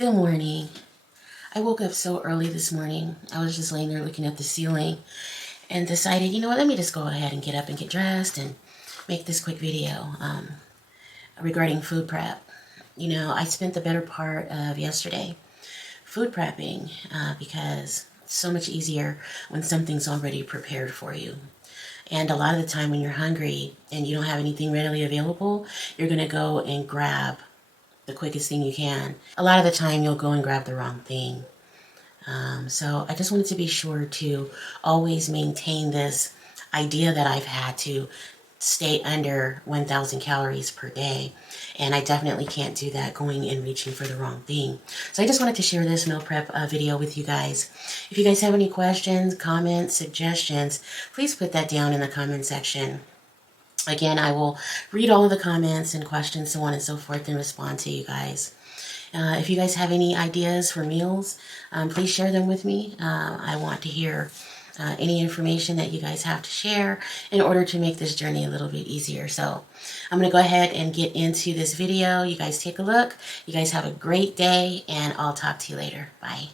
Good morning. I woke up so early this morning. I was just laying there looking at the ceiling and decided, you know what, let me just go ahead and get up and get dressed and make this quick video regarding food prep. You know, I spent the better part of yesterday food prepping because it's so much easier when something's already prepared for you. And a lot of the time when you're hungry and you don't have anything readily available, you're going to go and grab the quickest thing you can. A lot of the time you'll go and grab the wrong thing. So I just wanted to be sure to always maintain this idea that I've had to stay under 1,000 calories per day. And I definitely can't do that going and reaching for the wrong thing. So I just wanted to share this meal prep video with you guys. If you guys have any questions, comments, suggestions, please put that down in the comment section. Again, I will read all of the comments and questions, so on and so forth, and respond to you guys. If you guys have any ideas for meals, please share them with me. I want to hear any information that you guys have to share in order to make this journey a little bit easier. So I'm going to go ahead and get into this video. You guys take a look. You guys have a great day, and I'll talk to you later. Bye.